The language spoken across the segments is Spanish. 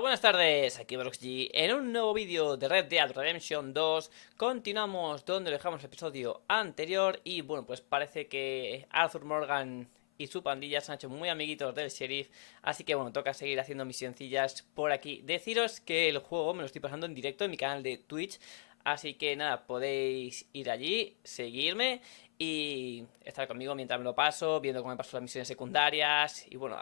Hola, buenas tardes, aquí Varoxxg en un nuevo vídeo de Red Dead Redemption 2. Continuamos donde dejamos el episodio anterior y bueno, pues parece que Arthur Morgan y su pandilla se han hecho muy amiguitos del sheriff. Así que bueno, toca seguir haciendo misioncillas por aquí. Deciros que el juego me lo estoy pasando en directo en mi canal de Twitch. Así que nada, podéis ir allí, seguirme y estar conmigo mientras me lo paso, viendo cómo me paso las misiones secundarias y bueno,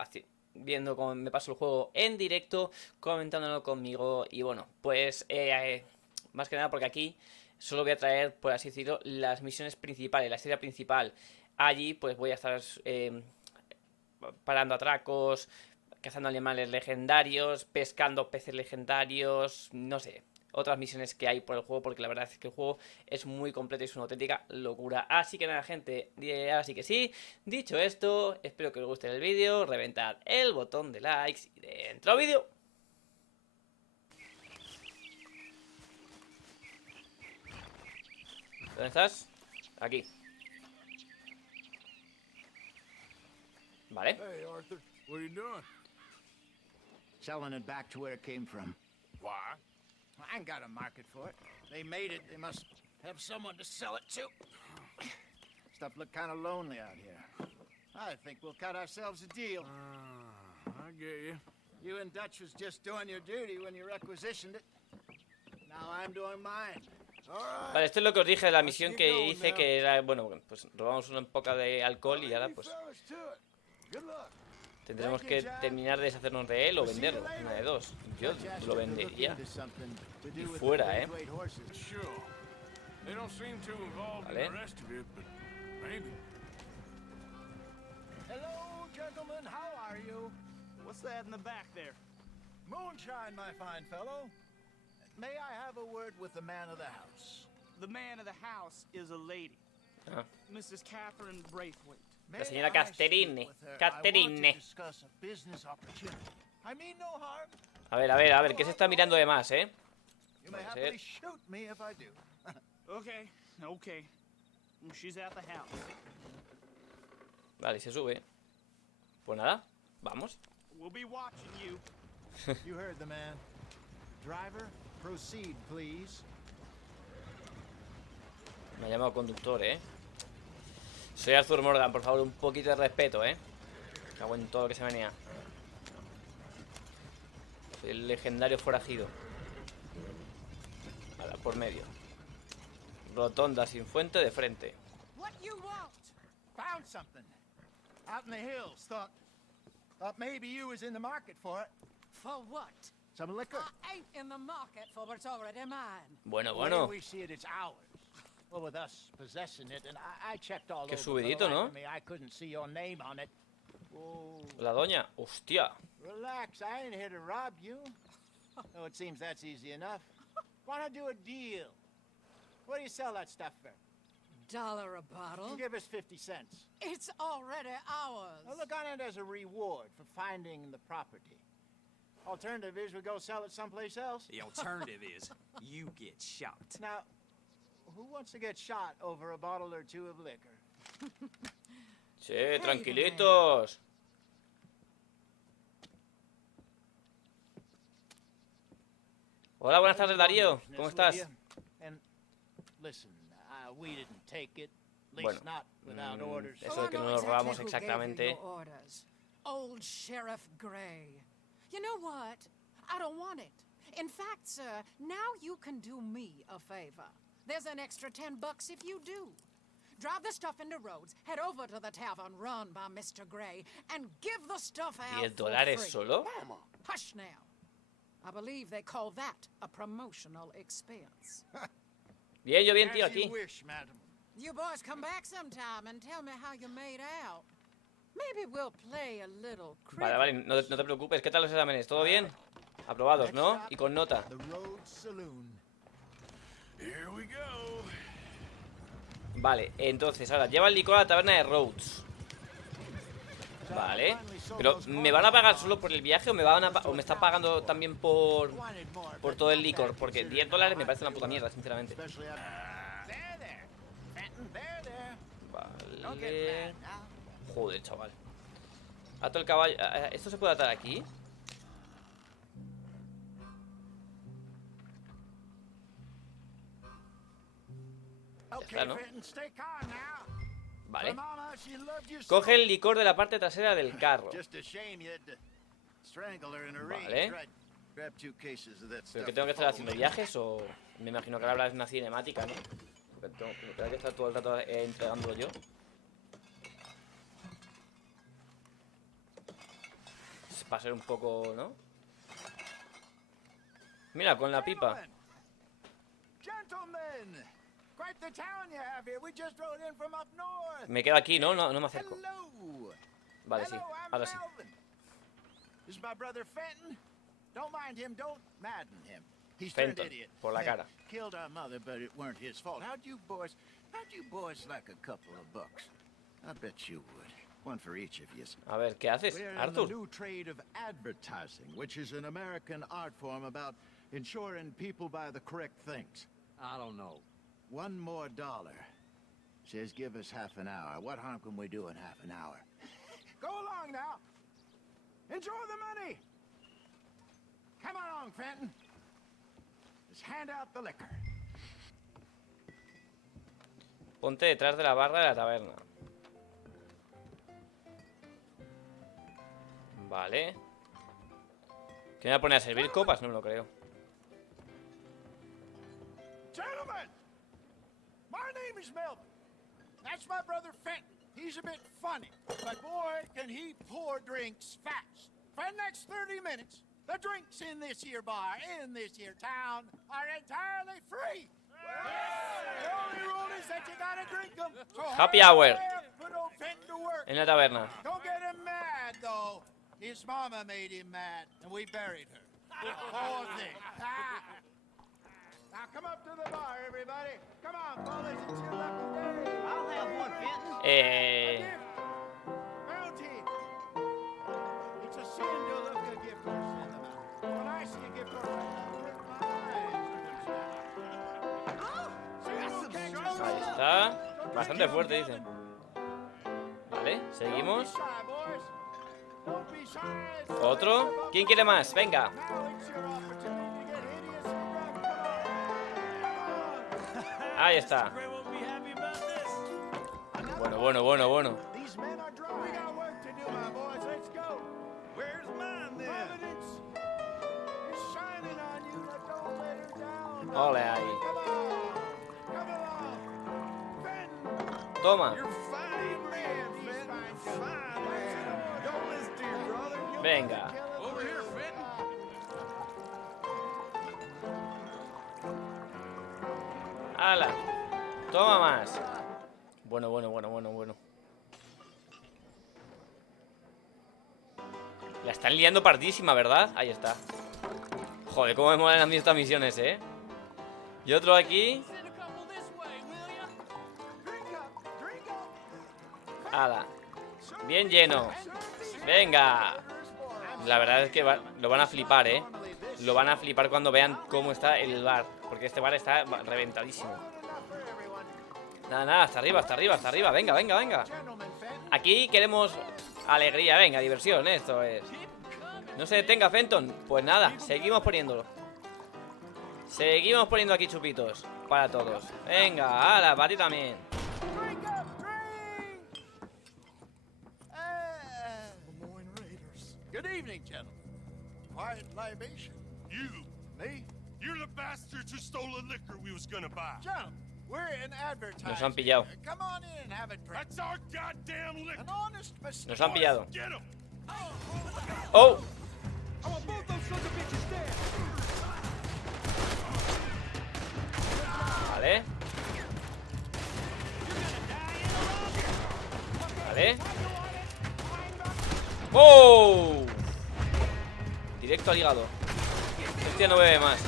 viendo cómo me paso el juego en directo, comentándolo conmigo. Y bueno, pues más que nada porque aquí solo voy a traer, por así decirlo, las misiones principales, la historia principal. Allí pues voy a estar parando atracos, cazando animales legendarios, pescando peces legendarios, no sé, otras misiones que hay por el juego, porque la verdad es que el juego es muy completo y es una auténtica locura. Así que nada, gente, ahora sí que sí. Dicho esto, espero que os guste el vídeo, reventad el botón de likes y dentro vídeo. ¿Dónde estás? Aquí. Vale. Hey, Arthur, what are you doing? Selling it back to where it came from. Why? I ain't got a market for it. They made it, they must have someone to sell it to. Stuff look kind of lonely out here. I think we'll cut ourselves a deal. I get you. You and Dutch was just doing your duty when you requisitioned it. Now I'm doing mine. Vale, esto es lo que os dije de la misión que hice, que era, bueno, pues robamos una poca de alcohol y ahora pues tendremos que terminar de deshacernos de él o venderlo, una de dos. Yo lo vendería y fuera, Vale. Hello, gentlemen, how are you? What's that in the back there? Moonshine, my fine fellow. May I have a word with the man of the house? The man of the house is a lady, Ah. Mrs. Catherine Braithwaite. La señora Catherine. Catherine. A ver, ¿qué se está mirando de más, eh? Puede ser. Okay, okay. She's at the house. Vale, se sube. Pues nada, vamos. We'll be watching you. You heard the man. Driver, proceed, please. Me ha llamado conductor, eh. Soy Arthur Morgan, por favor, un poquito de respeto, eh. Cago en todo lo que se venía. Soy el legendario forajido. Ahora, por medio. Rotonda sin fuente de frente. What you want? Found something. Out in the hills. Thought maybe you was in the market for it. For what? Some liquor. I ain't in the market for what's already mine. Bueno, The way bueno. we see it, it's ours. Well, with us possessing it, and I checked all Qué over. subidito, for the ¿no? life of me, I couldn't see your name on it. Whoa. La doña, hostia. Relax, I ain't here to rob you. Oh, it seems that's easy enough. Why not do a deal? What do you sell that stuff for? $1 a bottle? Give us 50 cents. It's already ours. Well, look on it as a reward for finding the property. Alternative is we go sell it someplace else. The alternative is you get shot. Now, who wants to get shot over a bottle or two of liquor? Sí, tranquilitos. Hola, buenas tardes, Darío. ¿Cómo estás? And listen, we didn't take it. At Bueno, least not without orders. eso de que no nos robamos exactamente. Old Sheriff Gray. You know what? I don't want it. In fact, sir, now you can do me a favor. There's an extra $10 if you do. Drive the stuff into Rhodes, head over to the tavern run by Mr. Gray, and give the stuff out for $10 free. solo? Hush now. I believe they call that a promotional expense. Bien, yo bien, tío, As you aquí. wish, madam. You boys come back sometime and tell me how you made out. Maybe we'll play a little Vale, vale, no te preocupes. ¿Qué tal los exámenes? ¿Todo bien? Aprobados, ¿no? Y con nota. The Rhodes Saloon. Here we go. Vale, entonces, ahora, lleva el licor a la taberna de Rhodes. Vale. Pero, ¿me van a pagar solo por el viaje o me está pagando también por todo el licor? Porque $10 me parece una puta mierda, sinceramente. Vale. Joder, chaval. Ato el caballo. ¿Esto se puede atar aquí? está, ¿no? Fenton, stay calm now. Vale. Mama, she loved you so. Coge el licor de la parte trasera del carro. Just a shame you had to strangle her in a Vale. rage, right? Grab 2 cases of that ¿Pero stuff. que tengo que to estar haciendo follow. viajes o...? Me imagino que ahora es una cinemática, ¿no? Porque tengo que estar todo el rato entregándolo yo. Para ser un poco, ¿no? Mira, con la pipa. Gentlemen, quite the town you have here. We just rode in from up north. Me quedo aquí, ¿no? No me acerco. Hello. Vale, sí. Hello, I'm Ahora sí. Melvin. This is my brother Fenton. Don't mind him. Don't madden him. He's turned Fenton, idiot. por la cara. Killed our mother, but it weren't his fault. How'd you boys like a couple of bucks? I bet you would. One for each of you. A ver, ¿qué haces, We're in the Arthur? new trade of advertising, which is an American art form about ensuring people buy the correct things. I don't know. $1 more. Says give us half an hour. What harm can we do in half an hour? Go along now. Enjoy the money. Come along, Fenton. Let's hand out the liquor. Ponte detrás de la barra de la taberna. Vale. ¿Que me voy a poner a servir copas? No me lo creo. Gentlemen, my name is Melvin. That's my brother Fenton. He's a bit funny, but boy, can he pour drinks fast. For the next 30 minutes, the drinks in this here bar, in this here town, are entirely free. The only rule is that you gotta drink them. So Happy hurry hour. up, put old Fenton to work. En la taberna. Don't get him mad, though. His mama made him mad, and we buried her. Poor thing. Now come up to the bar, everybody. Come on, fellas, it's your lucky day. I'll have one, Fenton. Gift. Bounty. It's a sin to look a gift horse in the mouth. When I see a gift horse, I lift my eyes. Ahí está. Bastante fuerte, dicen. Vale, seguimos. Otro. ¿Quién quiere más? Venga. Ahí está. Bueno. Ole ahí. Toma. Venga. Over here, Fenton. ¡Hala! Toma más. Bueno. La están liando pardísima, ¿verdad? Ahí está. Joder, cómo me molan a mí estas misiones, ¿eh? Y otro aquí. ¡Hala! Bien lleno. Venga. La verdad es que lo van a flipar, ¿eh? Lo van a flipar cuando vean cómo está el bar. Porque este bar está reventadísimo. Nada, hasta arriba. Venga. Aquí queremos alegría, venga, diversión, esto es. No se detenga, Fenton. Pues nada, seguimos poniéndolo. Seguimos poniendo aquí chupitos para todos. Venga, ala, para ti también. Good evening, gentlemen. Quiet libation. You. Me? You're the bastards who stole the liquor we was gonna buy. Gentlemen, we're in advertising. Nos han pillado. Come on in and have a drink. That's our goddamn liquor. An honest mistake. Nos han pillado. Get him. ¡Oh! Vale. ¡Oh! Directo al hígado. Este no bebe más.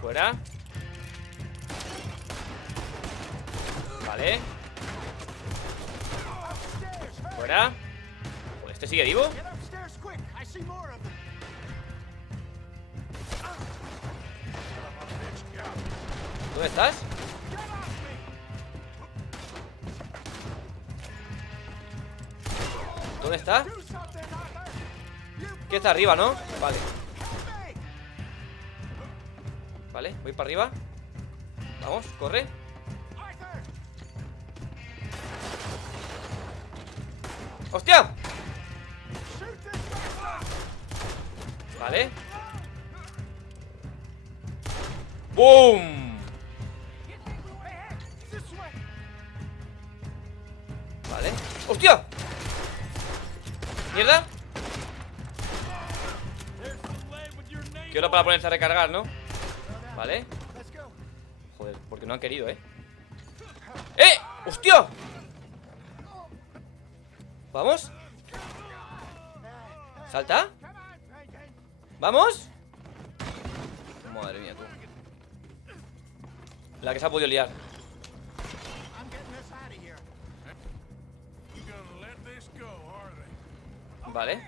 Fuera. Vale. Fuera. Pues este sigue vivo. Get upstairs quick. I see more of them. ¿Dónde estás? ¿Dónde está? ¿Qué está arriba, no? Vale. Vale, voy para arriba. Vamos, corre. Arthur! ¡Hostia! Shoot this bastard! Vale. ¡Boom! This way! Vale. ¡Hostia! ¿Mierda? Que hora para ponerse a recargar, ¿no? Vale. Let's go. Joder, porque no han querido, ¿eh? ¡Eh! ¡Hostia! ¿Vamos? ¿Salta? Come on, Frankie. ¿Vamos? Madre mía, tú. La que se ha podido liar. I'm getting this out of here. You gonna let this go, are they? Vale.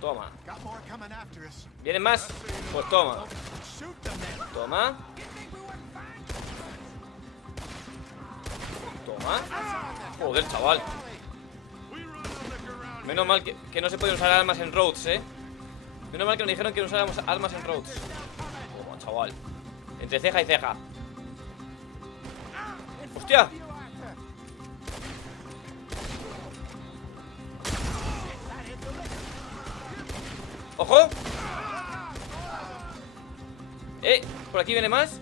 Toma. Got more coming after us. ¿Vienen más? Pues toma. Shoot them then. Toma. Toma. Joder, chaval. We run the liquor around Menos mal que no se pueden usar armas en roads, ¿eh? Menos mal que nos dijeron que no usáramos armas en roads. Toma, chaval. Entre ceja y ceja. ¡Hostia! You, Arthur. ¡Ojo! Por aquí viene más.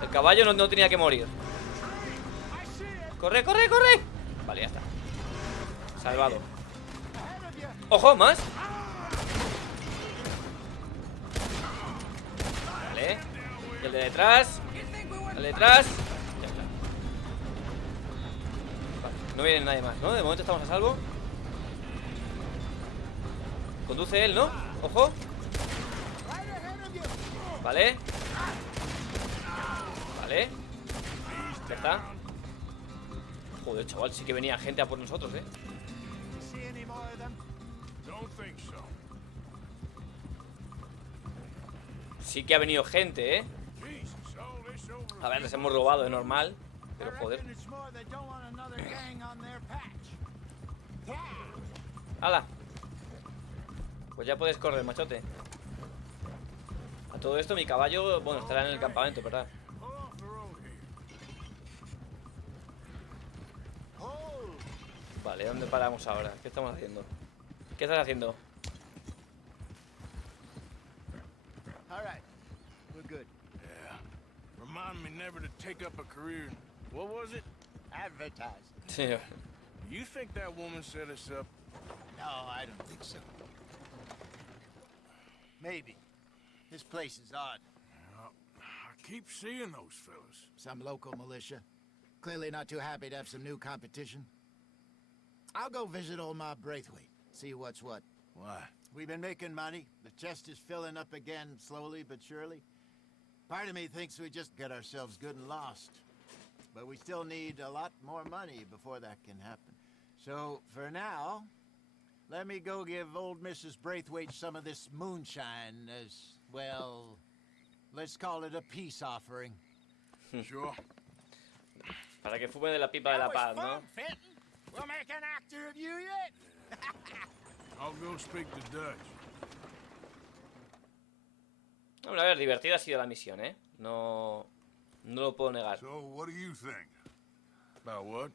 El caballo no tenía que morir. ¡Corre, corre, corre! Vale, ya está. Salvado. ¡Ojo, más! Vale. Y el de detrás. El de detrás. Ya está. Vale, no viene nadie más, ¿no? De momento estamos a salvo. Conduce él, ¿no? ¡Ojo! Vale. Vale. Ya está. Joder, chaval, sí que venía gente a por nosotros, ¿eh? You see any more of them? Don't think so. Sí que ha venido gente, ¿eh? Jesus, all this over. A ver, les hemos robado, es normal. Pero I joder. reckon it's more they don't want another gang on their patch. ¡Hala! Pues ya puedes correr, machote. A todo esto mi caballo, bueno, estará en el campamento, ¿verdad? Pull off the road here. Hold! Vale, ¿dónde paramos ahora? ¿Qué estamos haciendo? ¿Qué estás haciendo? All right, we're good. Yeah. Remind me never to take up a career in, what was it? Advertised. Sí. You think that woman set us up? No, I don't think so. Maybe. This place is odd. I keep seeing those fellas. Some local militia. Clearly not too happy to have some new competition. I'll go visit old Mob Braithwaite, see what's what. Why? We've been making money. The chest is filling up again, slowly but surely. Part of me thinks we just get ourselves good and lost. But we still need a lot more money before that can happen. So, for now, let me go give old Mrs. Braithwaite some of this moonshine as, well, let's call it a peace offering. Sure. Para que fume de la pipa de la paz, ¿no? Fenton. We'll make an actor of you yet. I'll go speak to Dutch. Hombre, a ver, divertida ha sido la misión, ¿eh? No lo puedo negar. So, what do you think? About what?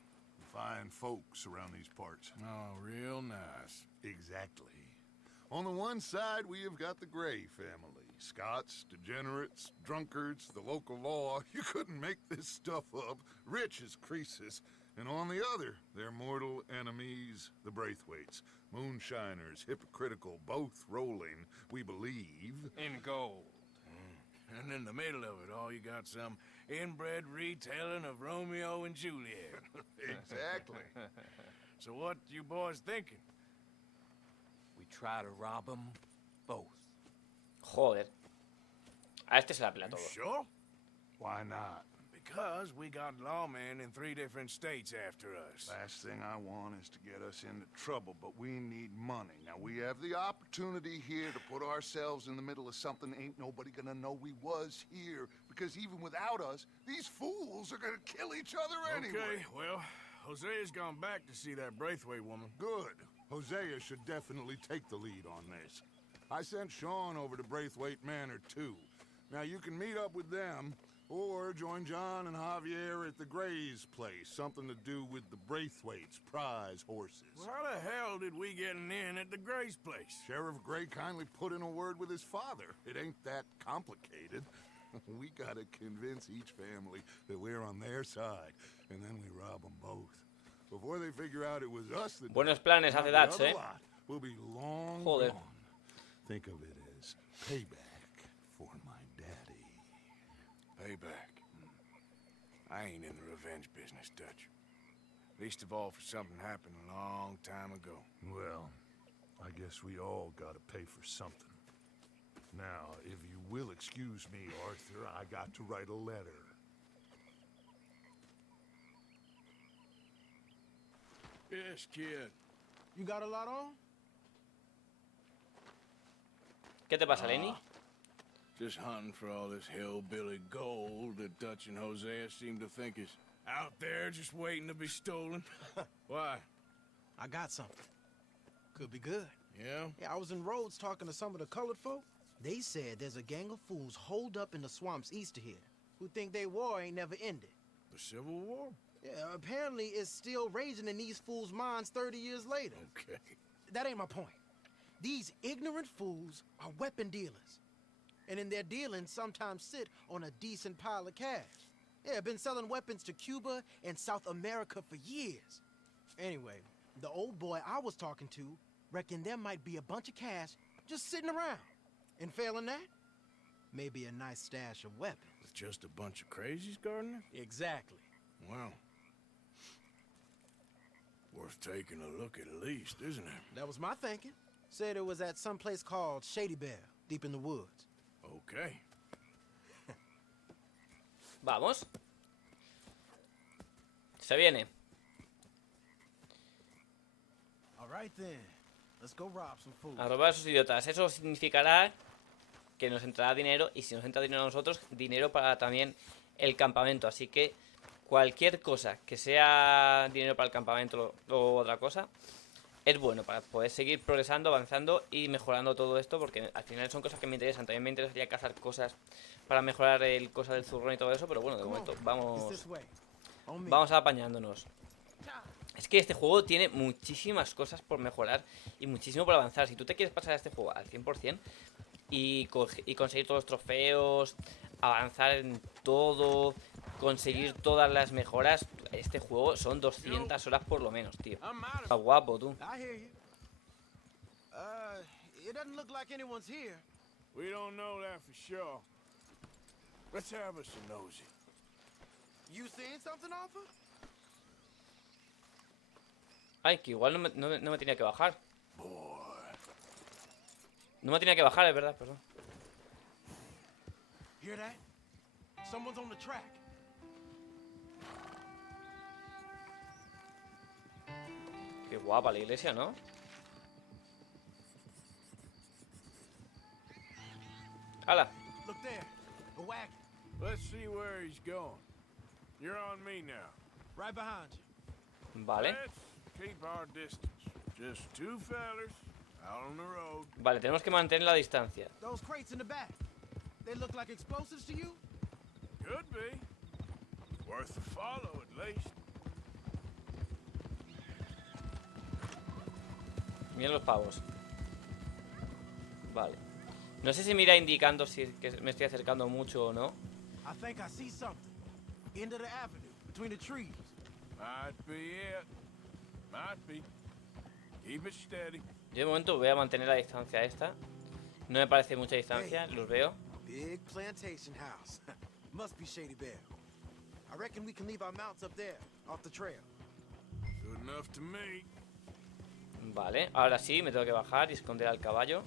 Fine folks around these parts. Oh, real nice. Exactly. On the one side, we have got the Gray family. Scots, degenerates, drunkards, the local law. You couldn't make this stuff up. Rich as Croesus. And on the other, their mortal enemies, the Braithwaites. Moonshiners, hypocritical, both rolling, we believe. In gold. And in the middle of it all, you got some inbred retelling of Romeo and Juliet. Exactly. So what you boys thinking? We try to rob them both. Joder. A este se la pela You todo. sure? Why not? Because we got lawmen in 3 different states after us. Last thing I want is to get us into trouble, but we need money. Now, we have the opportunity here to put ourselves in the middle of something ain't nobody gonna know we was here, because even without us, these fools are gonna kill each other anyway. Okay, well, Hosea's gone back to see that Braithwaite woman. Good. Hosea should definitely take the lead on this. I sent Sean over to Braithwaite Manor, too. Now, you can meet up with them, or join John and Javier at the Gray's place. Something to do with the Braithwaite's prize horses. Well, how the hell did we get an in at the Gray's place? Sheriff Gray kindly put in a word with his father. It ain't that complicated. We gotta convince each family that we're on their side, and then we rob them both. Before they figure out it was us that Buenos planes hace Dutch, eh? We'll be long Joder. gone. Think of it as payback for my daddy. Payback. I ain't in the revenge business, Dutch. Least of all for something happened a long time ago. Well, I guess we all gotta pay for something. Now, if you will excuse me, Arthur, I got to write a letter. Yes, kid. You got a lot on? ¿Qué te pasa, Lenny? Just hunting for all this hillbilly gold that Dutch and Hosea seem to think is out there just waiting to be stolen. Why? I got something. Could be good. Yeah? Yeah, I was in Rhodes talking to some of the colored folk. They said there's a gang of fools holed up in the swamps east of here who think their war ain't never ended. The Civil War? Yeah, apparently it's still raging in these fools' minds 30 years later. Okay. That ain't my point. These ignorant fools are weapon dealers. And in their dealings sometimes sit on a decent pile of cash. Yeah, been selling weapons to Cuba and South America for years. Anyway, the old boy I was talking to reckoned there might be a bunch of cash just sitting around. And failing that, maybe a nice stash of weapons. With just a bunch of crazies, Gardner? Exactly. Well, worth taking a look at least, isn't it? That was my thinking. Said it was at some place called Shady Bell, deep in the woods. Okay. Vamos. Se viene. All right then. Let's go rob some fools. A robar a esos idiotas. Eso significará que nos entrará dinero. Y si nos entra dinero a nosotros, dinero para también el campamento. Así que cualquier cosa que sea dinero para el campamento o otra cosa es bueno para poder seguir progresando, avanzando y mejorando todo esto. Porque al final son cosas que me interesan. También me interesaría cazar cosas para mejorar el cosa del zurrón y todo eso. Pero bueno, de momento vamos apañándonos. Es que este juego tiene muchísimas cosas por mejorar y muchísimo por avanzar. Si tú te quieres pasar a este juego al 100% y conseguir todos los trofeos, avanzar en todo, conseguir todas las mejoras, este juego son 200 horas por lo menos, tío. Está guapo, tú. I hear you. It doesn't look like anyone's here. We don't know that for sure. Let's have us a nosy. You seeing something, Alpha? Ay, que igual no me tenía que bajar. Boy. No me tenía que bajar, es verdad, perdón. Hear that? Someone's on the track. Qué guapa la iglesia, ¿no? ¡Hala! Look there. A wagon. Let's see where he's going. You're on me now. Right behind you. Vale. Let's keep our distance. Just two fellers out on the road. Vale, tenemos que mantener la distancia. Those crates in the back. They look like explosives to you? Could be. Worth a follow at least. Miren los pavos. Vale. No sé si me irá indicando si que me estoy acercando mucho o no. I think I see something. End of the avenue, between the trees. Might be it. Might be. Keep it steady. Yo de momento voy a mantener la distancia esta. No me parece mucha distancia, los veo. Big plantation house. Must be Shady Bell. I reckon we can leave our mounts up there, off the trail. Good enough to me. Vale, ahora sí, me tengo que bajar y esconder al caballo.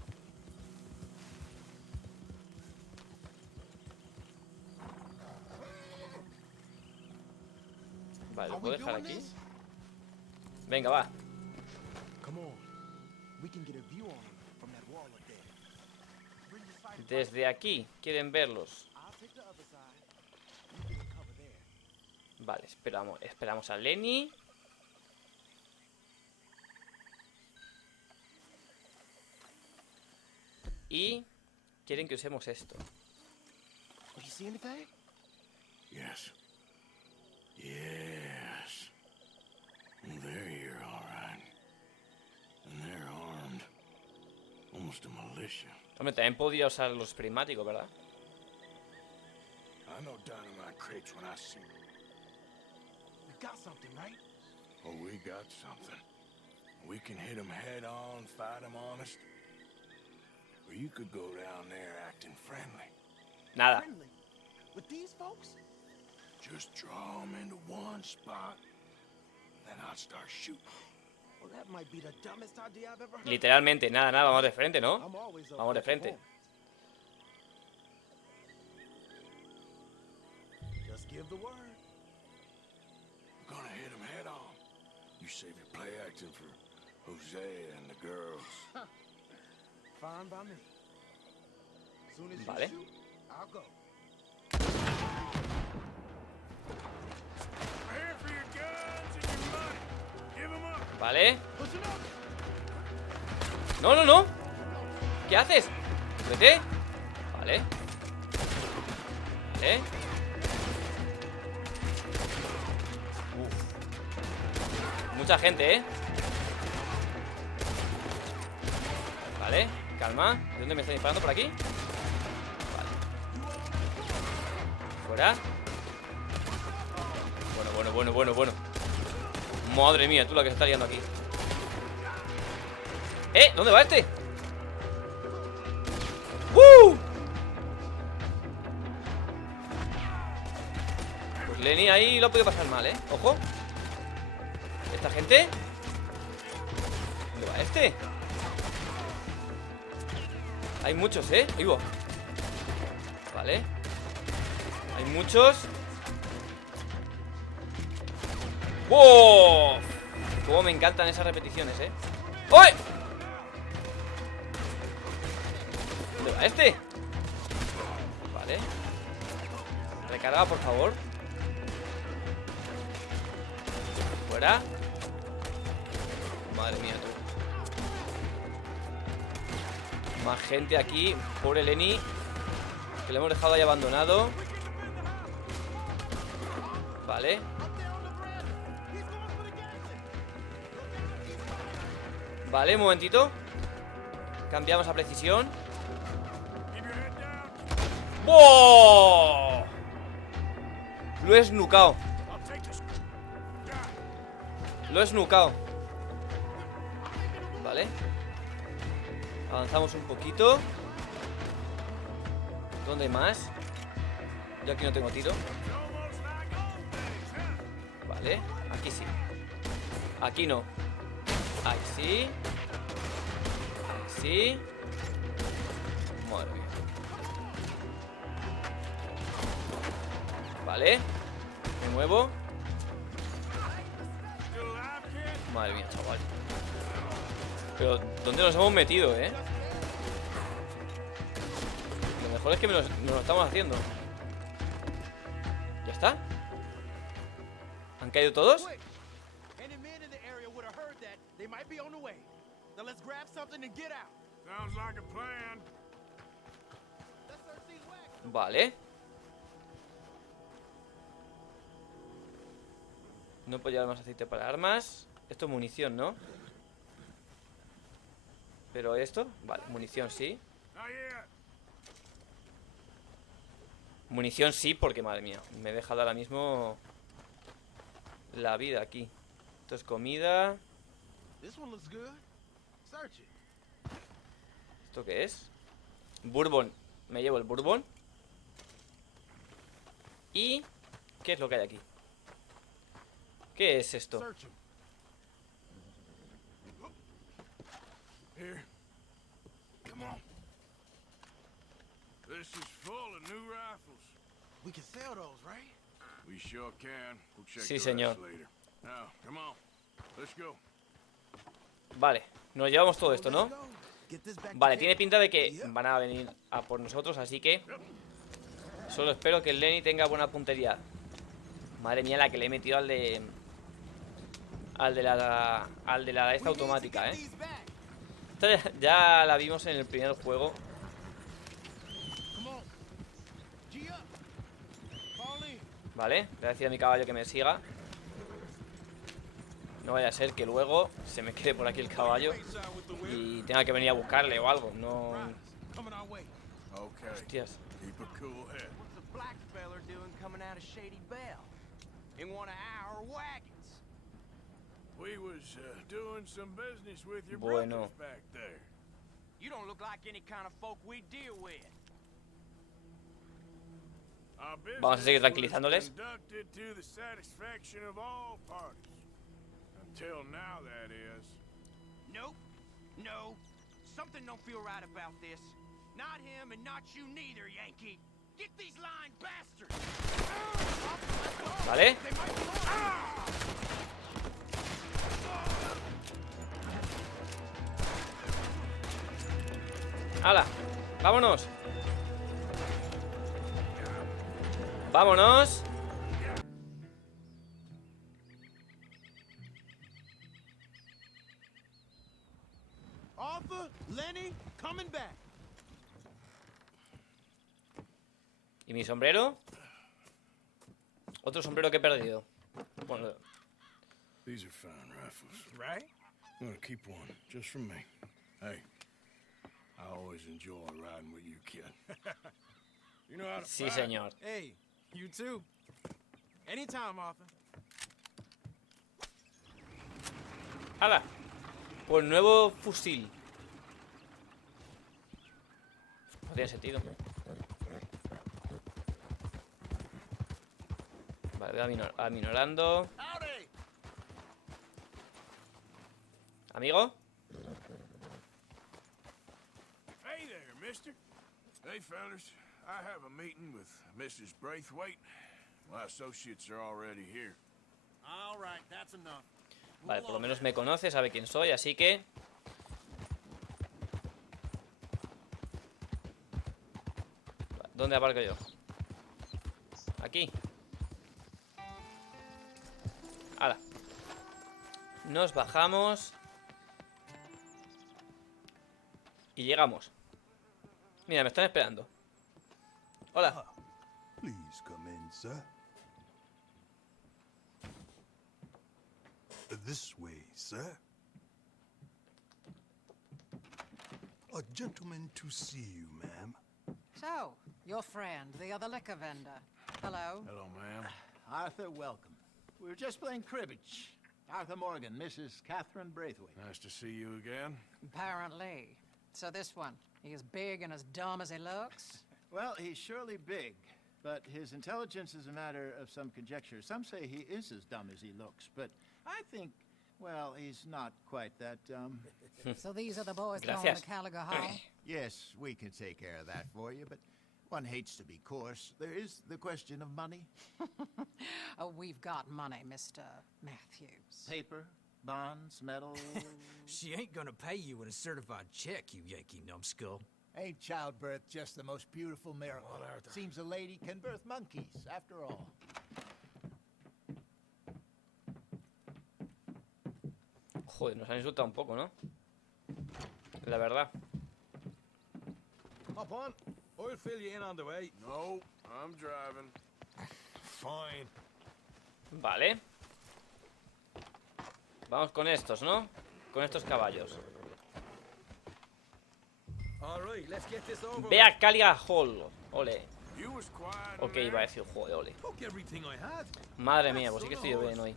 Vale, ¿lo puedo dejar aquí? Venga, va. Come on. We can get a view on them from that wall up there. Bring your sight. Desde aquí, quieren verlos. I'll take the other side. You can cover there. Vale, esperamos a Lenny. Y quieren que usemos esto. Oh, you see anything? Yes. Yes. They're here, all right. And they're armed. Almost a militia. Hombre, también podría usar los prismáticos, ¿verdad? I know dynamite crates when I see them. We got something, right? Oh, we got something. We can hit them head on, fight them honest. Or you could go down there acting friendly. Nada. Friendly. With these folks? Just draw them into one spot, then I'll start shooting. Well, that might be the dumbest idea I've ever heard. Literalmente, nada, nada, vamos de frente, ¿no? I'm always up Vamos de for frente. performance. Just give the word. We're gonna hit them head on. You save your play acting for Jose and the girls. Fine by me. Soon as you Vale. shoot, I'll go. We're here for your guns and your money. Give them up. Vale. Pushing up. No, no, no. ¿Qué haces? Vete. Vale. Vale. Uf. Mucha gente, ¿eh? Vale, calma. ¿De dónde me están disparando? ¿Por aquí? Vale. Fuera. Bueno. Madre mía, tú la que se está liando aquí. ¿Dónde va este? Pues Lenny ahí lo puede pasar mal, ¿eh? Ojo. ¿Esta gente? ¿Dónde va este? Hay muchos, ¿eh? Ahí va. Vale. Hay muchos. ¡Wow! Cómo me encantan esas repeticiones, ¿eh? ¡Uy! ¿Dónde va este? Vale. Recarga, por favor. Fuera. Madre mía, tú. Más gente aquí. Pobre Lenny, que le hemos dejado ahí abandonado. Vale. Vale, un momentito. Cambiamos a precisión. ¡Wow! Lo he snookado. Lo he snookado. Vale. Avanzamos un poquito. ¿Dónde hay más? Yo aquí no tengo tiro. Vale, aquí sí. Aquí no. Ahí sí. Ahí sí. Madre mía. Vale. Me muevo. Madre mía, chaval. Pero, ¿dónde nos hemos metido, eh? Lo mejor es que nos lo estamos haciendo. ¿Ya está? ¿Han caído todos? Quick! Any men in the area would have heard that. They might be on the way. Now let's grab something and get out. Sounds like a plan. Let's search these wagons. Vale. No puedo llevar más aceite para armas. Esto es munición, ¿no? Pero esto, vale, munición sí. Munición sí, porque madre mía, me he dejado ahora mismo la vida aquí. Esto es comida. This one looks good. Search it. ¿Esto qué es? Bourbon. Me llevo el bourbon. ¿Y qué es lo que hay aquí? ¿Qué es esto? Search 'em. Here. Come on. This is full of new rifles. We can sell those, right? We sure can. We'll check Sí, the señor. rest later. Now, come on. Let's go. Vale, nos llevamos todo esto, ¿no? Let's go. Get this back to Vale, camp. tiene pinta de que van a venir a por nosotros, así que solo espero que el Lenny tenga buena puntería. Madre mía, la que le he metido al de esta automática, ¿eh? Esta ya la vimos en el primer juego Vale, le voy a decir a mi caballo que me siga. No vaya a ser que luego se me quede por aquí el caballo y tenga que venir a buscarle o algo. No... Okay. Hostias. Keep a cool head. What's the black feller doing coming out of Shady Bell? In one of our wagons? We was doing some business with your Bueno. brothers back there. You don't look like any kind of folk we deal with. Our Vamos a seguir business tranquilizándoles. was conducted to the satisfaction of all parties. Until now, that is. Nope. No. Something don't feel right about this. Not him and not you neither, Yankee. Get these lying bastards. Vale. ¡Hala! ¡Vámonos! ¡Vámonos! Arthur, Lenny, coming back. ¿Y mi sombrero? Otro sombrero que he perdido. Bueno, These are fine rifles, right? I'm gonna keep one just for me. Hey, I always enjoy riding with you, kid. You know how to sí, fight. señor. Hey, you too. Anytime, Arthur. ¡Hala! Pues nuevo fusil. No tiene sentido. Vale, voy aminorando. ¿Amigo? Hey there, mister. Hey, fellas. I have a meeting with Mrs. Braithwaite. My associates are already here. All right, that's enough. Vale, por lo menos me conoce, sabe quién soy, así que... ¿Dónde aparco yo? Aquí. ¡Hala! Nos bajamos. Y llegamos. Mira, me están esperando. Hola. Please come in, sir. This way, sir. A gentleman to see you, ma'am. So, your friend, the other liquor vendor. Hello. Hello, ma'am. Arthur, welcome. We were just playing cribbage. Arthur Morgan, Mrs. Catherine Braithwaite. Nice to see you again. Apparently. So this one, he is big and as dumb as he looks? Well, he's surely big, but his intelligence is a matter of some conjecture. Some say he is as dumb as he looks, but I think, well, he's not quite that dumb. So these are the boys going Gracias. to Caliga Hall? Yes, we can take care of that for you, but one hates to be coarse. There is the question of money. Oh, we've got money, Mr. Matthews. Paper, bonds, metal. She ain't gonna pay you in a certified check, you Yankee numbskull. Ain't childbirth just the most beautiful miracle? Seems a lady can birth monkeys, after all. Joder, nos han insultado un poco, ¿no? La verdad. Hop on. I'll fill you in on the way. No, I'm driving. Fine. Vale. Vamos con estos, ¿no? Con estos caballos. All right, let's get this over. Ve a Caliga Hall. Ole. You was quiet. Ok, iba a decir, joder, ole. Took everything I had. Madre mía, pues sí que estoy yo bien hoy.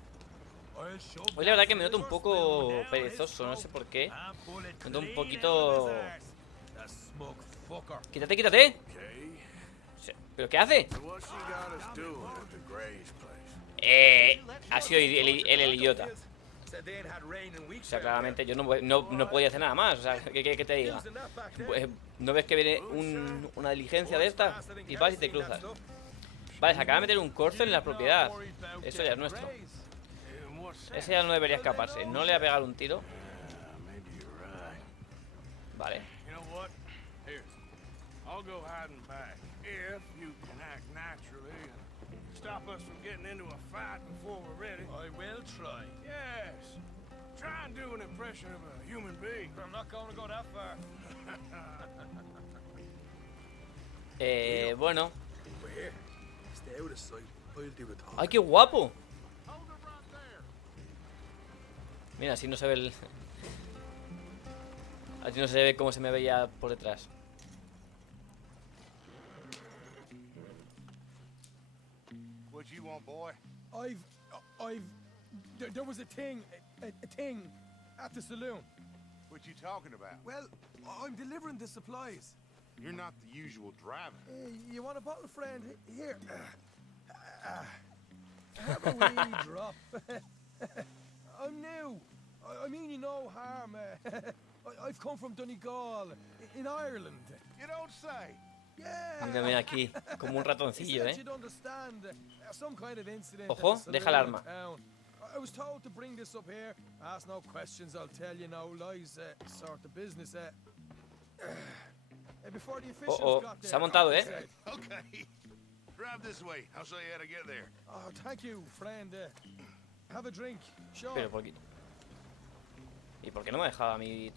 I'll shove Hoy la verdad that que me noto un silver poco spoon down perezoso, his no sé throat por qué. and pull it Me noto un clean poquito... out of his arse. That smug fucker. ¡Quítate, quítate! Okay. ¿Pero qué hace? So what she got us doing at the Gray's place? Ha sido el idiota. Said they ain't had rain in O weeks sea, out claramente yo no podía hacer nada más. O sea, ¿qué te diga? Using that back then. Pues, ¿no ves que viene una diligencia de esta? Y vas y te cruzas. Vale, se acaba de meter un corzo en la propiedad. Eso ya es nuestro. And what's that? Ese ya no debería escaparse. No le voy a pegar un tiro. Maybe you're right. Vale. You know what? Here, I'll go hiding back. If you can act naturally and stop us from getting into a fight before we're ready. I will try. Yes. Try and do an impression of a human being. But I'm not going to go that far. Bueno. We're here. Stay out of sight. I'll do it all. ¡Ay, qué guapo! Mira, así no se ve el... Así no se ve cómo se me veía por detrás. What you want, boy? There was a thing at the saloon. What you talking about? Well, I'm delivering the supplies. You're not the usual driver. You want a bottle, friend? Here. Have a wee drop. I'm new. I mean you no harm. I've come from Donegal, in Ireland. You don't say. Yeah. Mírame aquí, como un ratoncillo, You'd understand some kind of incident Ojo, at the deja el saloon arma. in town. I was told to bring this up here. Ask no questions, I'll tell you no lies. Sort of business. Before the officials got there. Se ha montado, I said, Okay. Drive this way. I'll show you how to get there. Oh, thank you, friend. Have a drink. Sure. Pero ¿por qué? ¿Y por qué no me ha dejado a mí?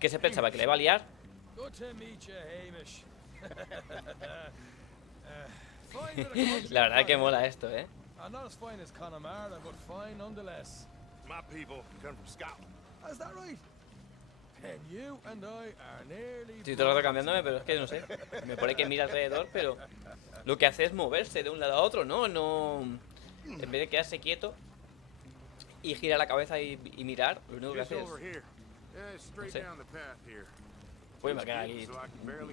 ¿Qué se pensaba? ¿Que le iba a liar? Good to meet you, Hamish. Fine that I come to La verdad you, que Conor. mola esto, ¿eh? Not as fine as Connemara, but fine nonetheless. My people come from Scotland. Is that right? And you and I are nearly... Estoy todo el rato cambiándome, pero es que no sé. Me pone que mira alrededor, pero lo que hace es moverse de un lado a otro, ¿no? No. En vez de quedarse quieto y girar la cabeza y mirar, lo único que Just hace es. over here. Straight sé. down the path here. Pues me queda aquí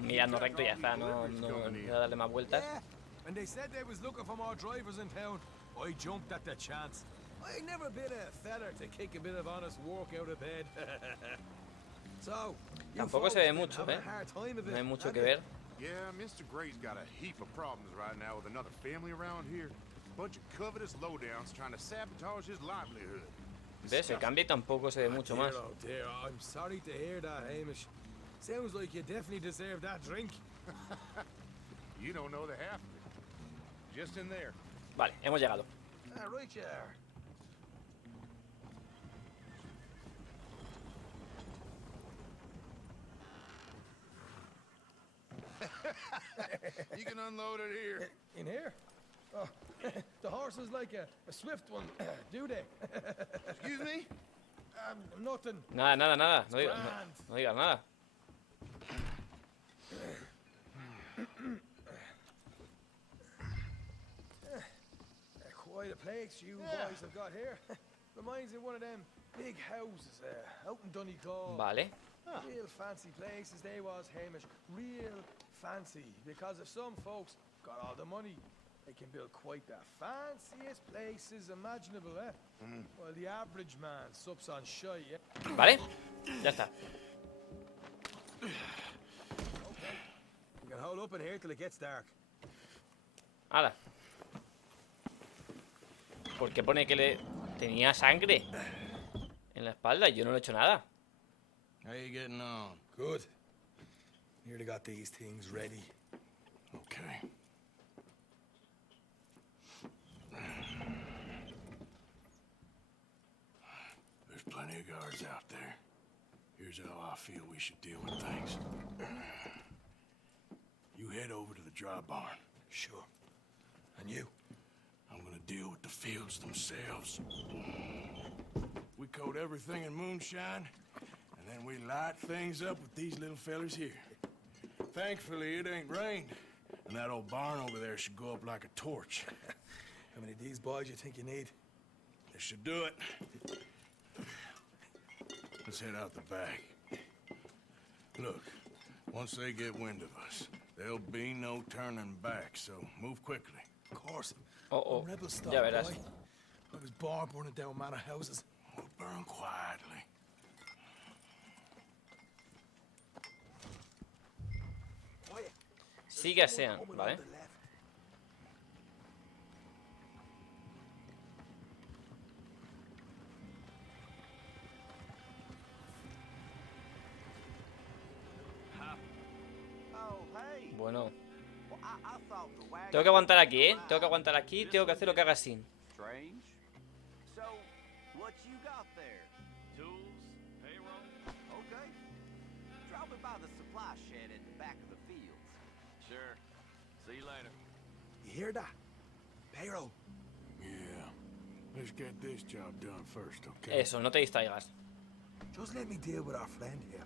mirando recto y ya está, no voy a darle más vueltas. Yeah, and they said they was looking for more drivers in town. I jumped at the chance. I never been a feller to kick a bit of honest work out of bed. So, you Tampoco se folks ve been mucho, having ¿eh? a hard time of No hay it, mucho have que you? ver. Yeah, Mr. Gray's got a heap of problems right now with another family around here. Bunch of covetous lowdowns trying to sabotage his livelihood. ¿Ves? El cambio y tampoco se ve mucho más. Oh dear, I'm sorry to hear that, Hamish. Sounds like you definitely deserve that drink. You don't know the half of it. Just in there. Vale, hemos llegado. Right you are. You can unload it here. In here? Oh, the horses like a swift one, do they? Excuse me? Nothing. Nada. No digas nada. Quite a place you boys have got here. Reminds me of one of them big houses out in Donegal. Vale. Real fancy places they was, Hamish. Real fancy. Because if some folks got all the money, they can build quite the fanciest places imaginable, eh? Well, the average man sups on shy, eh? Vale. Ya está. You can hold up in here till it gets dark. Hala. ¿Por qué pone que le tenía sangre en la espalda? Yo no le he hecho nada. How you getting on? Good. Nearly got these things ready. Okay. There's plenty of guards out there. Here's how I feel we should deal with things. You head over to the dry barn. Sure. And you? I'm gonna deal with the fields themselves. We coat everything in moonshine, and then we light things up with these little fellers here. Thankfully, it ain't rained, and that old barn over there should go up like a torch. How many of these boys you think you need? This should do it. Let's head out the back. Look, once they get wind of us, there'll be no turning back, so move quickly. Of course. Oh, I'm rebel stock, ya verás. boy. I was born burning down manor houses. We'll burn quietly. Sí que sean, ¿vale? Bueno, tengo que aguantar aquí, ¿eh? Tengo que aguantar aquí, tengo que hacer lo que haga Sin. Strange. So, what you got there? Tools, payroll. Okay. Drop it by the supply shed at the back of the field. Sure. See you later. You hear that? Payroll. Yeah. Let's get this job done first, okay? Eso, no te distraigas. Just let me deal with our friend here.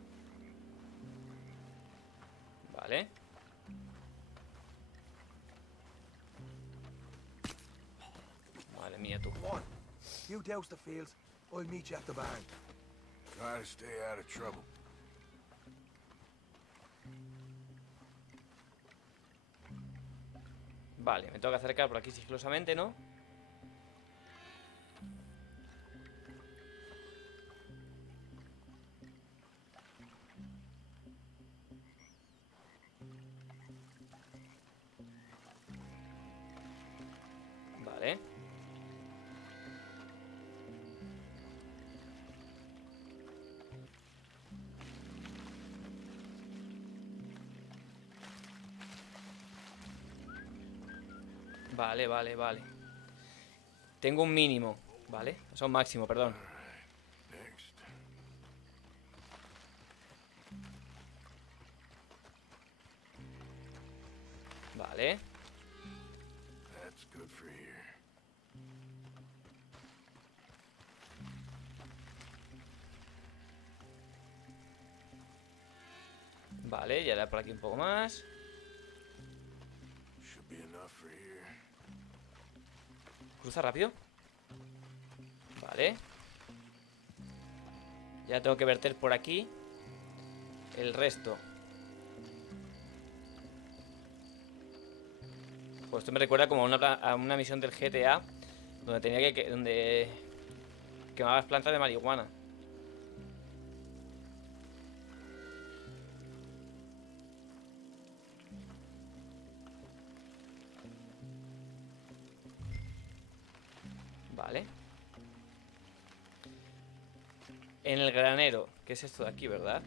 Vale. Madre mía, tú. Come on. You douse the fields. I'll meet you at the barn. Try to stay out of trouble. Vale, me tengo que acercar por aquí sigilosamente, ¿no? Vale. Vale, vale, vale. Tengo un mínimo, ¿vale? O sea, un máximo, perdón. Next. Vale. That's good for here. Vale, y ahora por aquí un poco más. Should be enough for here. Cruza rápido. Vale. Ya tengo que verter por aquí el resto. Pues esto me recuerda como a una misión del GTA donde tenía donde quemabas plantas de marihuana. Vale. En el granero, que es esto de aquí, ¿verdad?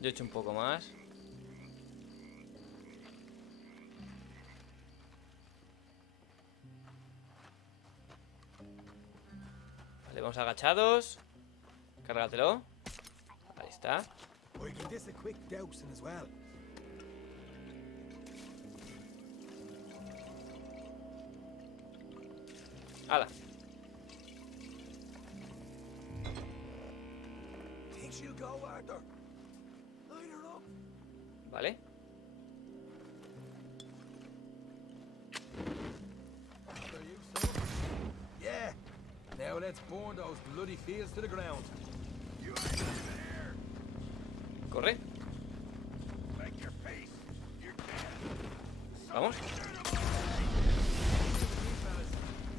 Yo he hecho un poco más. Vale, vamos agachados. Cárgatelo. Ahí está. I'll give this a quick dousing as well. ¡Hala! Think she'll go, Arthur? Light her up. Vale. Are you so? Yeah. Now let's burn those bloody fields to the ground. You ain't there. Corre. Make your peace. You're dead. Vamos.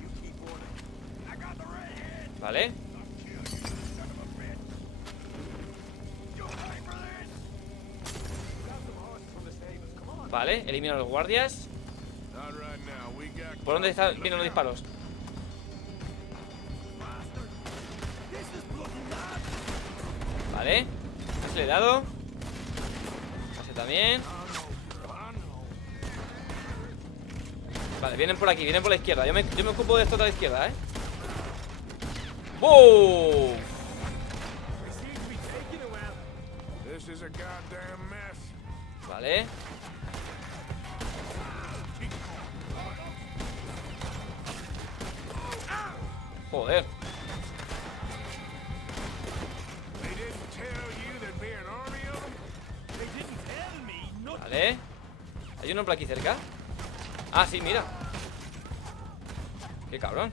You keep burning. I got the redhead. Vale. I'll kill you, son of a bitch. You'll pay for this. Grab some horses from the stables. Come on. Vale, elimino a los guardias. Not right now. We got. ¿Por dónde vienen los disparos? Bastard. This is bloody mad. Vale. Ese le he dado. Ese también. Vale, vienen por aquí, vienen por la izquierda. Yo me ocupo de esto de la izquierda, ¿eh? ¡Wow! They seem to be taking it well. This is a goddamn mess. Vale. Joder. They didn't tell you there'd be an army of them? They didn't tell me nothing. Vale. ¿Hay uno por aquí cerca? Ah, sí, mira. Qué cabrón.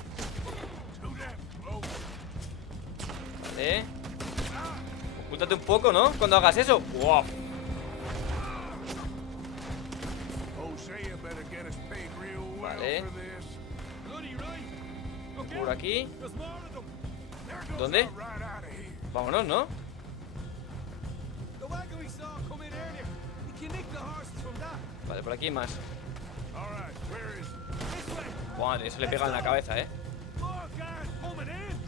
Vale. Ocúltate un poco, ¿no? Cuando hagas eso. ¡Wow! Hosea better get us paid real well Vale. for this. Bloody right. Look Por out. aquí. There's more of them. There goes ¿Dónde? out right out of here. Vámonos, ¿no? The wagon we saw come in earlier. We can nick the horses from that. Vale, por aquí hay más. All right, where is This way. Buah, eso le pega en la cabeza, ¿eh? More guards coming in.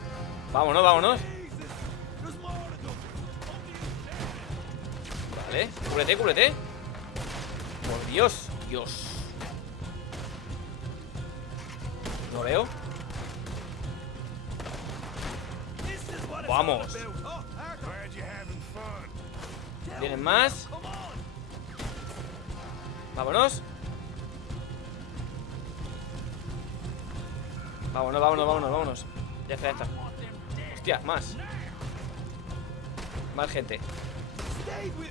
Vámonos, vámonos. Jesus. There's more of them. Vale, cúbrete, cúbrete. Por Dios, Dios. No veo. This is Vamos. ¿Tienen más? Vámonos. Vámonos, vámonos, vámonos, vámonos. Ya está, ya está. Hostia, más. Más gente.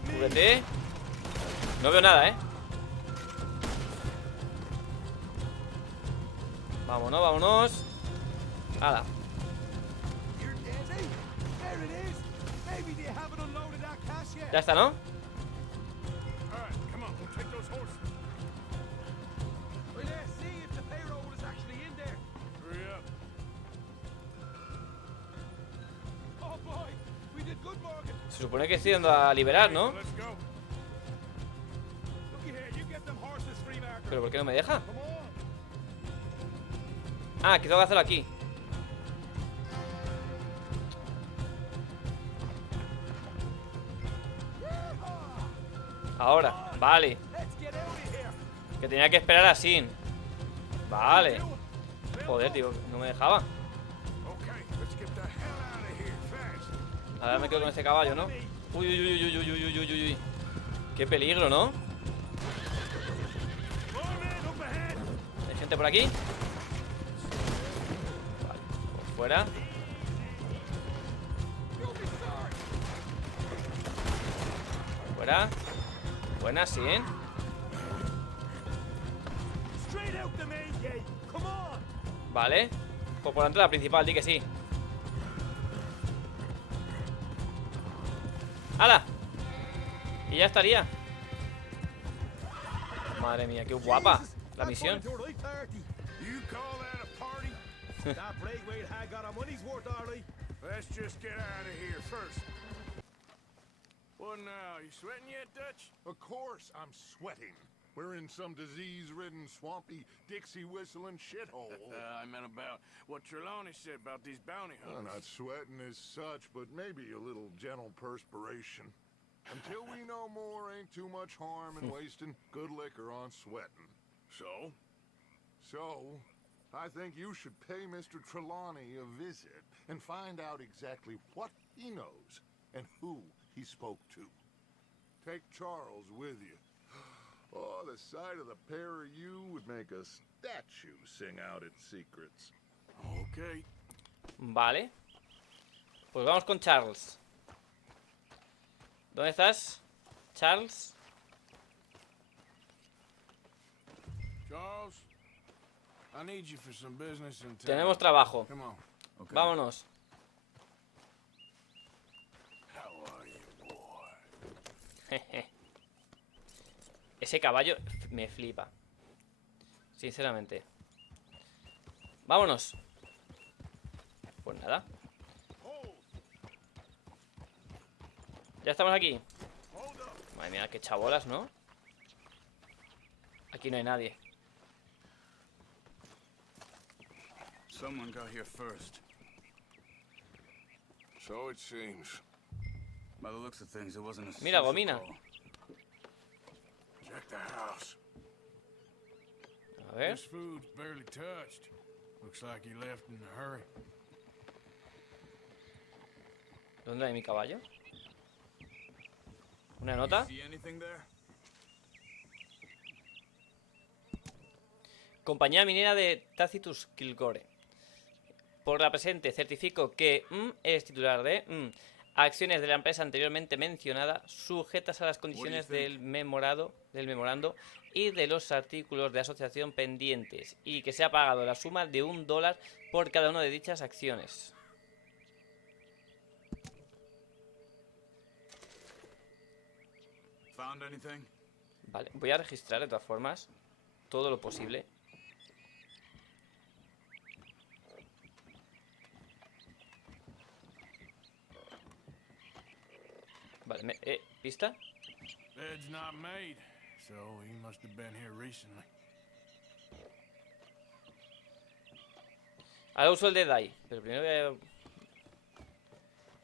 Cúbrete. No veo nada, ¿eh? Vámonos, vámonos. Hala. Ya está, ¿no? Se supone que estoy yendo a liberar, ¿no? ¿Pero por qué no me deja? Ah, que tengo que hacerlo aquí. Ahora, vale. Que tenía que esperar así. Vale. Joder, tío, no me dejaba. Ahora me quedo con este caballo, ¿no? Uy, uy, uy, uy, uy, uy, uy, uy, uy. Qué peligro, ¿no? ¿Hay gente por aquí? Vale, por fuera. Fuera. Buena, sí. Vale. Pues por la entrada principal, di que sí. ¡Hala! Y ya estaría. Madre mía, qué guapa la misión. Let's just get out of here first. Well, now, you sweating yet, Dutch? Of course I'm sweating. We're in some disease-ridden, swampy, Dixie-whistling shithole. I meant about what Trelawney said about these bounty I'm hunters. not sweating as such, but maybe a little gentle perspiration. Until we know more, ain't too much harm in wasting good liquor on sweating. So? So, I think you should pay Mr. Trelawney a visit and find out exactly what he knows and who he spoke to. Take Charles with you. Oh, the sight of the pair of you would make a statue sing out its secrets. Okay. Vale. Pues vamos con Charles. ¿Dónde estás, Charles? Charles, I need you for some business in town. Tenemos trabajo. Come on. Okay. Vámonos. How are you, boy? Ese caballo me flipa. Sinceramente. Vámonos. Pues nada. Ya estamos aquí. Madre mía, qué chabolas, ¿no? Aquí no hay nadie. Someone got here first. So it seems. By the looks of things, it wasn't a Mira, social Gomina. call. Check the house. A ver. This food's barely touched. Looks like he left in a hurry. ¿Dónde hay mi caballo? ¿Una nota? See anything there? Compañía minera de Tacitus Kilgore. Por la presente certifico que es titular de acciones de la empresa anteriormente mencionada, sujetas a las condiciones del memorando y de los artículos de asociación pendientes, y que se ha pagado la suma de $1 por cada una de dichas acciones. Found anything? Vale, voy a registrar de todas formas todo lo posible. Vale, ¿pista? Bed's not made, so he must have been here recently. Ahora uso el de die, pero primero voy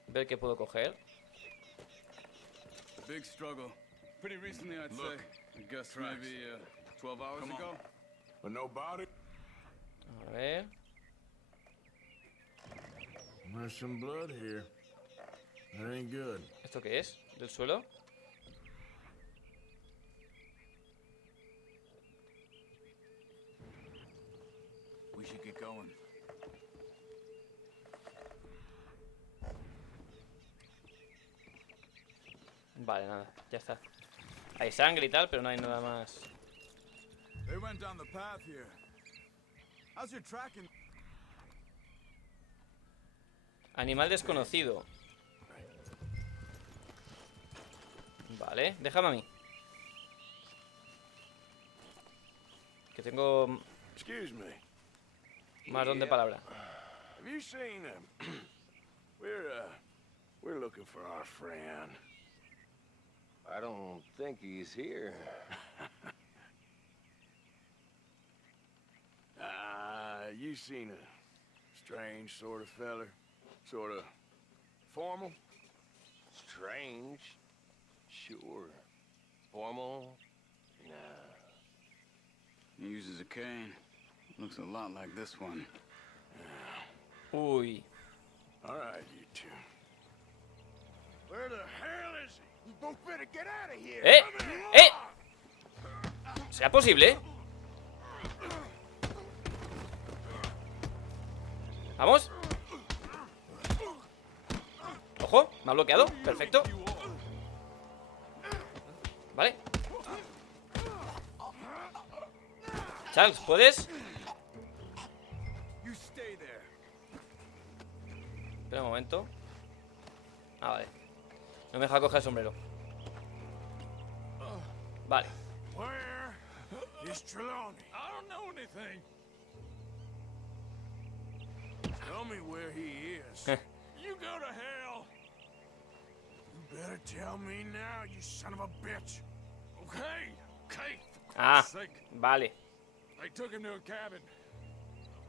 a ver qué puedo coger. Big struggle. Pretty recently, I'd say. I guess maybe 12 hours ago. But no body? A ver. There's some blood here. That ain't good. ¿Esto qué es? ¿Del suelo? We should get going. Vale, nada, ya está. Hay sangre y tal, pero no hay nada más. They went down the path here. How's your tracking? Animal desconocido. Vale, déjame a mí. Que tengo Excuse me. más don de palabra. Have you seen him? We're looking for our friend. I don't think he's here. You seen a strange sort of feller? Sort of formal? Strange? Sure. Formal? Nah. He uses a cane. Looks a lot like this one. Uy. All right, you two. Where the hell is he? You both better get out of here. ¿Será posible? Vamos. Ojo, me ha bloqueado. Perfecto. Vale. Charles, ¿puedes? Espera un momento. Ah, vale. No me deja coger el sombrero. Vale. Where is Trelawney? I don't know anything. Tell me where he is. You go to hell. You better tell me now, you son of a bitch. Okay? Okay. Ah, vale. They took him to a cabin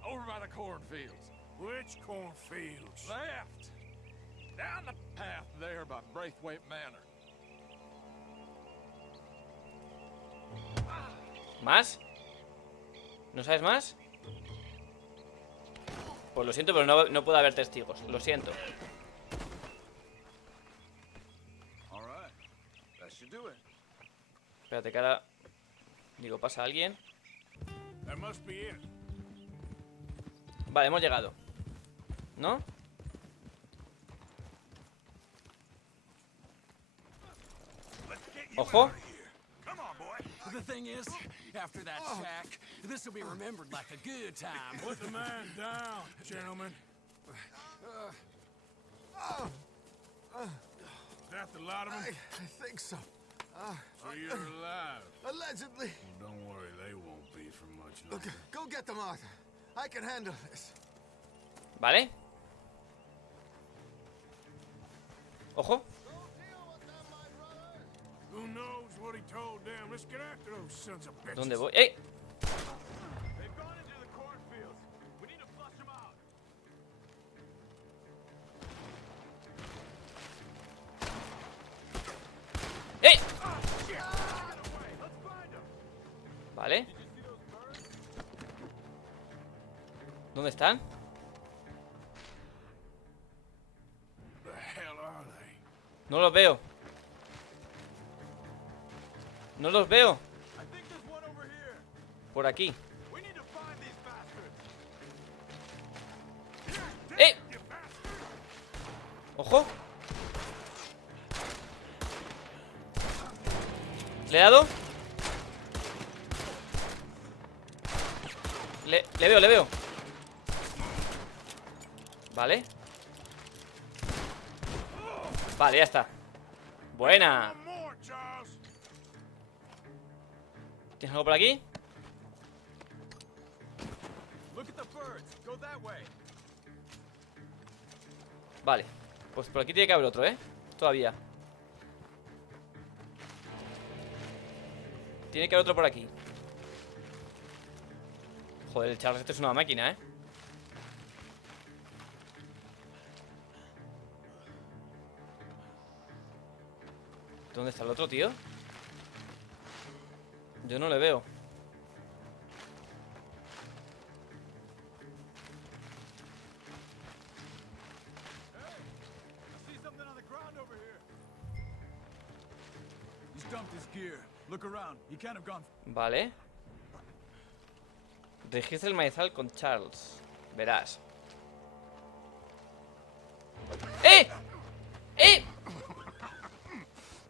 over by the cornfields. Which cornfields? Left. Down the path there by Braithwaite Manor. ¿Más? ¿No sabes más? Pues lo siento, pero no puede haber testigos. Lo siento. Espérate que ahora... Digo, ¿pasa alguien? Vale, hemos llegado. ¿No? Ojo. The thing is, after that shack, this will be remembered like a good time. Put the man down, gentlemen. Is that the lot of them? I think so. So you're alive? Allegedly. Well, don't worry, they won't be for much Look, longer. go get them, Arthur. I can handle this. Vale. Ojo. Who knows what he told them? Let's get after those sons of bitches. ¿Dónde voy? ¡Eh! They've gone into the cornfields. We need to flush them out. ¡Eh! Vale. ¿Dónde están? The hell are they? No los veo. No los veo. I think there's one over here. Por aquí. We need to find these bastards. ¡Eh! ¡Ojo! ¿Le he dado? Le veo. Vale. Vale, ya está. Buena. ¿Tienes algo por aquí? Vale. Pues por aquí tiene que haber otro, ¿eh? Todavía. Tiene que haber otro por aquí. Joder, el Charles este es una máquina, ¿eh? ¿Dónde está el otro, tío? Yo no le veo. Vale. Registra el maizal con Charles. Verás. ¡Eh! ¡Eh!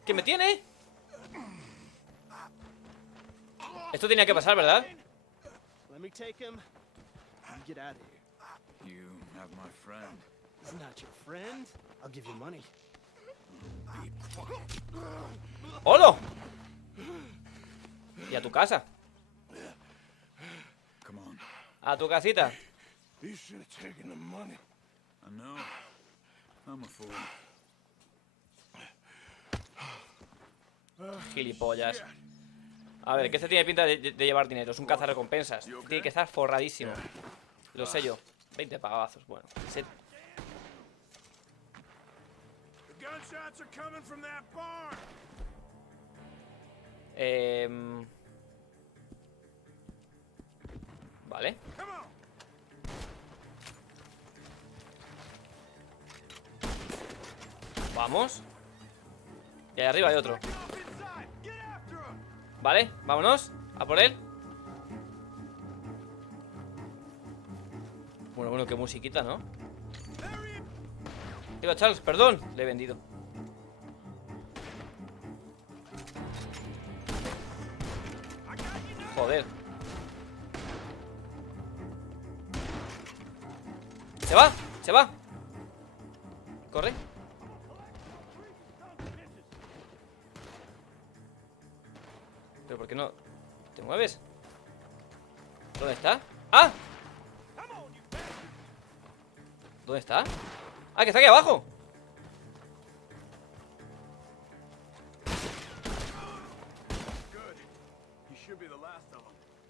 ¿Que me tiene? Esto tenía que pasar, ¿verdad? Let me take him. You get out of here. You have my friend. He's not your friend. I'll give you money. ¡Hola! Y a tu casa. Come on. A tu casita. You should have taken the money. I know. I'm a fool. Gilipollas. A ver, que este tiene pinta de llevar dinero. Es un cazarrecompensas. Tiene que estar forradísimo. Lo sé yo. 20 pagazos. Bueno. The gunshots are coming from that barn. Vale. Come on. Vamos. Y ahí arriba hay otro. Vale, vámonos. A por él. Bueno, qué musiquita, ¿no? Digo, Charles, perdón. Le he vendido. Joder. Se va, se va. Corre. ¿Pero por qué no te mueves? ¿Dónde está? ¡Ah! ¿Dónde está? ¡Ah, que está aquí abajo!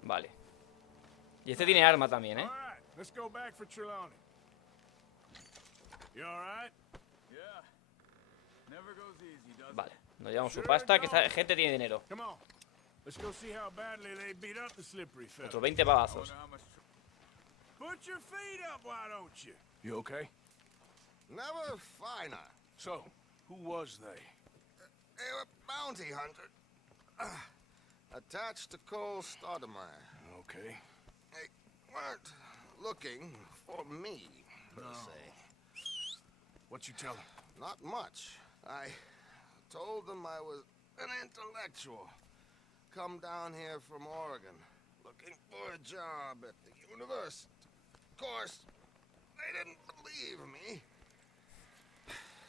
Vale. Y este tiene arma también, ¿eh? Let's go back for Trelawney. You all right? Yeah. Never goes easy, does it? Vale, nos llevamos su pasta, que esta gente tiene dinero. Come on. Let's go see how badly they beat up the slippery fella. Otros 20 pagazos. Put your feet up, why don't you? You okay? Never finer. So, who was they? They were bounty hunter. Attached to Cole Stoudemire. Okay. They weren't looking for me, per se. What you tell them? Not much. I told them I was an intellectual. Come down here from Oregon, looking for a job at the university. Of course, they didn't believe me.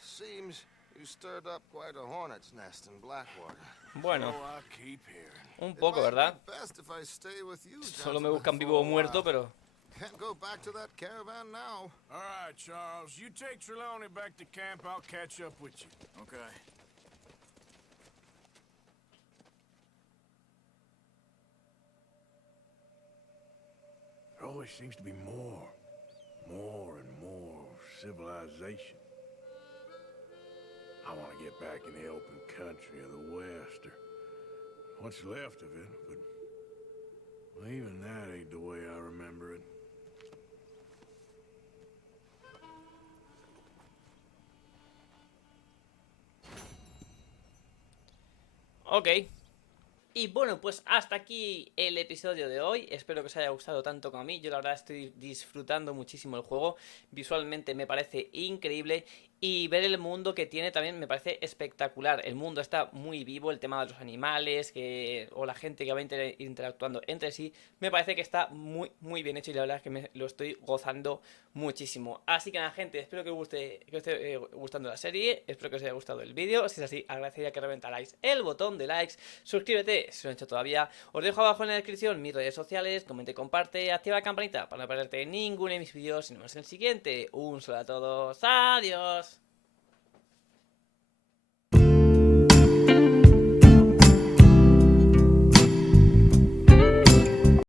Seems you stirred up quite a hornet's nest in Blackwater. Bueno, Oh, I keep hearing. un poco, ¿verdad? Best if I stay with you, Solo me buscan vivo o muerto, pero... Can't go back to that caravan now. All right, Charles. You take Trelawney back to camp. I'll catch up with you. Okay. There always seems to be more and more civilization. I want to get back in the open country of the West, or what's left of it, but well, even that ain't the way I remember it. Ok. Y bueno, pues hasta aquí el episodio de hoy. Espero que os haya gustado tanto como a mí. Yo la verdad estoy disfrutando muchísimo el juego. Visualmente me parece increíble. Y ver el mundo que tiene también me parece espectacular. El mundo está muy vivo, el tema de los animales o la gente que va interactuando entre sí. Me parece que está muy bien hecho y la verdad es que me lo estoy gozando muchísimo. Así que nada, gente, espero que os esté gustando la serie. Espero que os haya gustado el vídeo. Si es así, agradecería que reventarais el botón de likes. Suscríbete si no lo he hecho todavía. Os dejo abajo en la descripción mis redes sociales. Comenta y comparte. Activa la campanita para no perderte ninguno de mis vídeos. Y nos vemos en el siguiente. Un saludo a todos. Adiós.